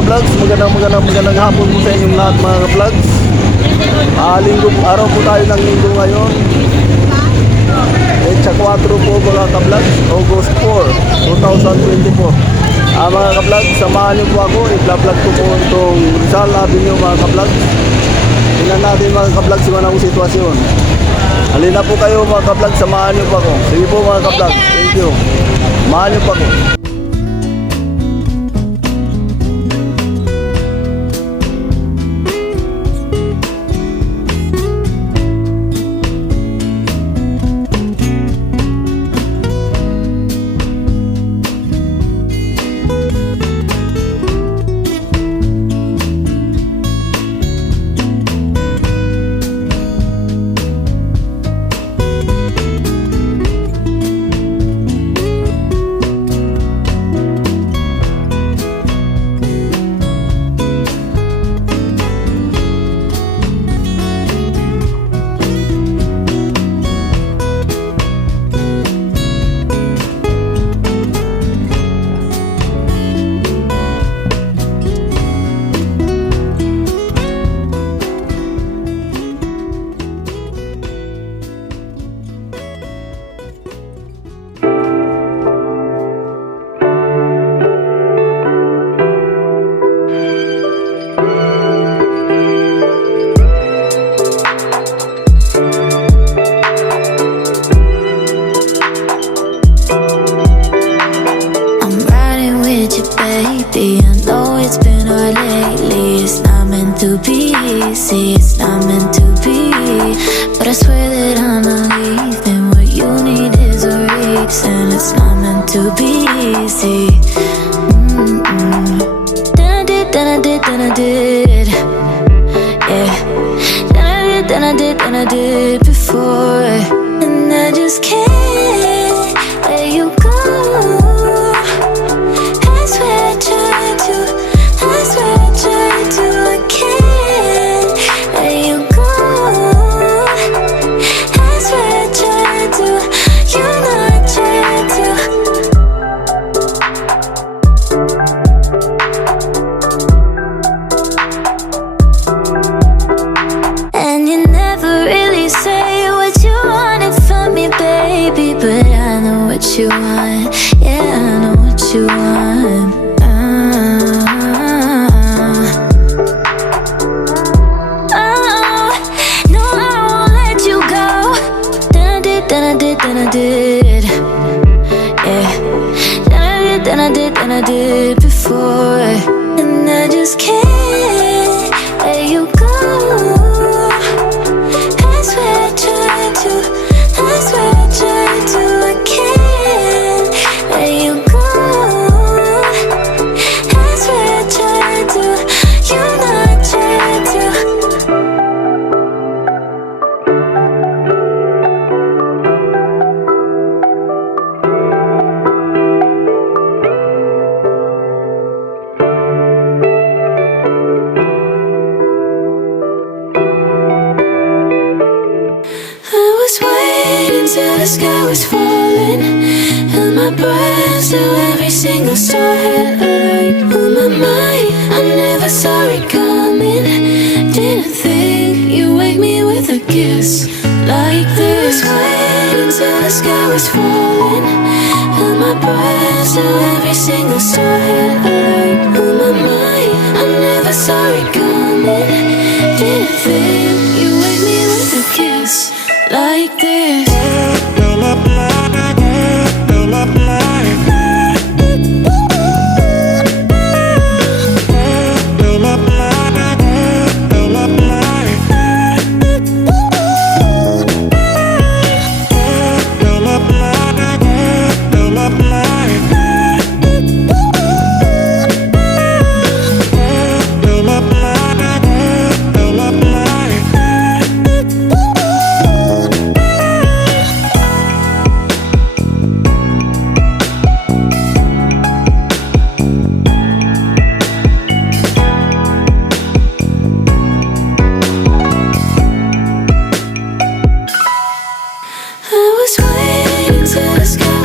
ka-vlogs, magandang hapon po sa inyong lahat mga ka-vlogs. Araw po tayo ng linggo ngayon. Etsa 4 po mga ka-vlogs, August 4, 2024. Mga ka-vlogs, samahan niyo po ako, i-vlog ko po itong Rizal Avenue mga ka-vlogs. Tingnan natin mga ka-vlogs yung anong sitwasyon. Halina po kayo mga ka-vlogs, samahan niyo po ako. Sige po mga ka-vlogs, thank you. Samahan niyo po ako. Baby, I know it's been hard lately. It's not meant to be easy, it's not meant to be. But I swear that I'm not leaving. What you need is a reason. It's not meant to be easy. Then I did. Yeah. Then I did before. And I just can't let you go. But I know what you want, yeah, I know what you want. No, I won't let you go. Then I did. Yeah. Then I did before. And I just can't let you go. I swear I tried to. I can't let you go. I swear I tried to. You know I tried to. Till the sky was falling, held my breath till every single star had aligned. On my mind, I never saw it coming. Didn't think you'd wake me with a kiss like this. Waiting till the sky was falling, held my breath till every single star had aligned. On my mind, I never saw it coming. Didn't think you'd wake me with a kiss like this.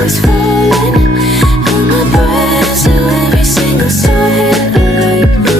was falling, on my breath, so every single star hit a light.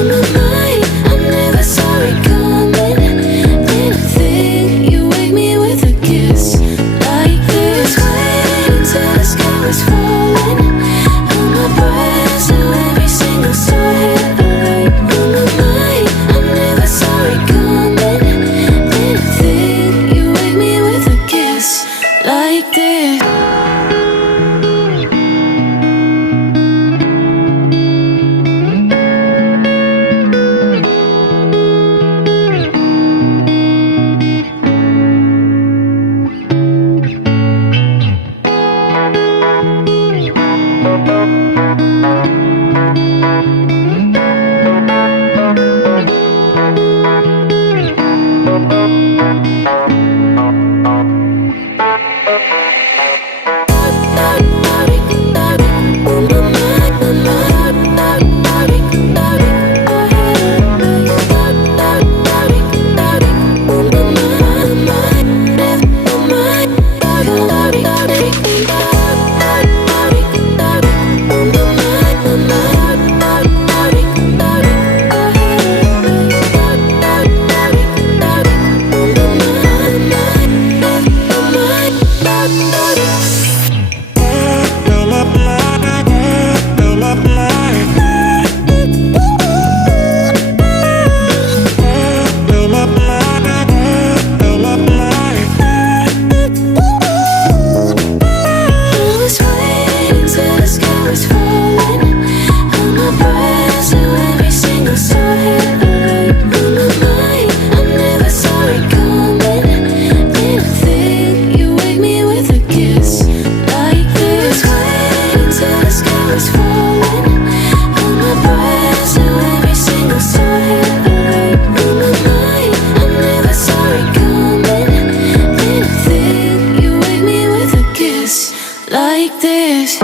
Like this.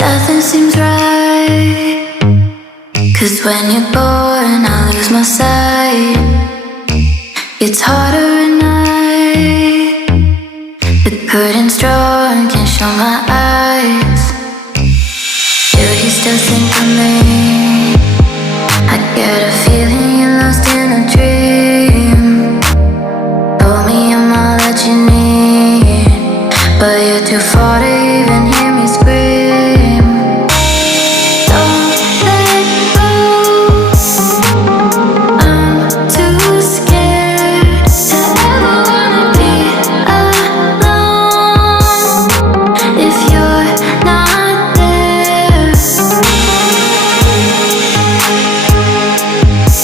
Nothing seems right, 'cause when you're born I lose my sight. It's harder at night. The curtain's drawn, can't show my eyes. Do you still think of me? I get a feeling you're lost in a dream. Told me I'm all that you need, but you're too far to even hear me scream. Don't let go, I'm too scared to ever wanna be alone if you're not there.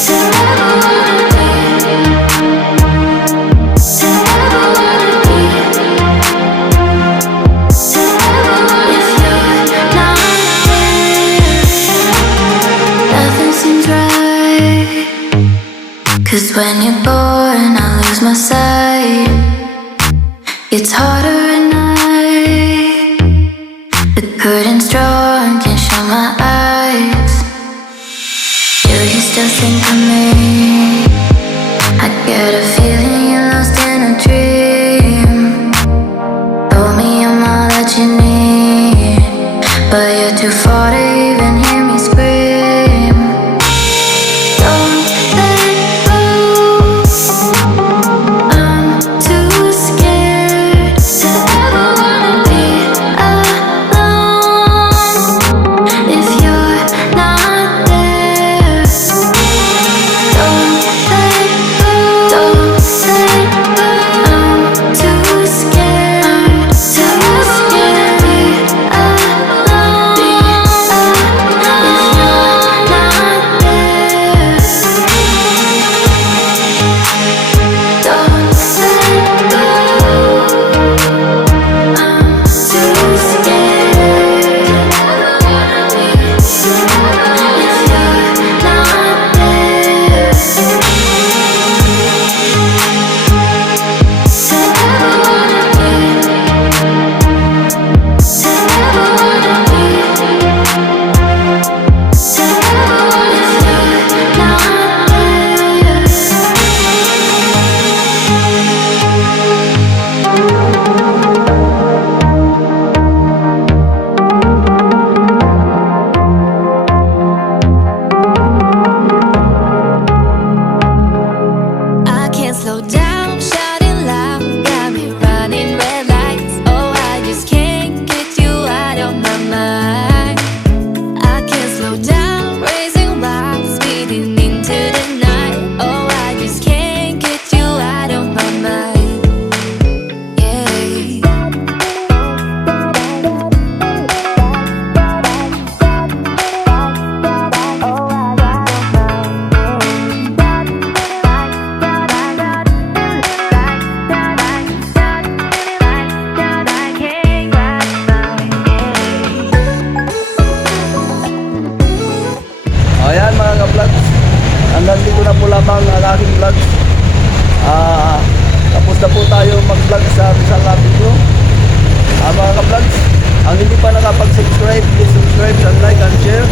To ever wanna be, to ever wanna be, to ever if you're not there. Nothing seems right, 'cause when you're born I lose my sight. It's harder at night. The curtain's drawn, can't show my eyes. Do you still think of me? I get a feeling you're lost in a dream. Told me I'm all that you need, but you're too far to even hear me scream. Don't let go, I'm too scared to ever wanna be alone if you're not there. Don't let go, don't let go, I'm too scared to ever be alone. aking vlog. Tapos na po tayo mag-vlog sa Rizal Avenue. Mga ka-vlogs, ang hindi pa nakapag-subscribe, please subscribe and like and share.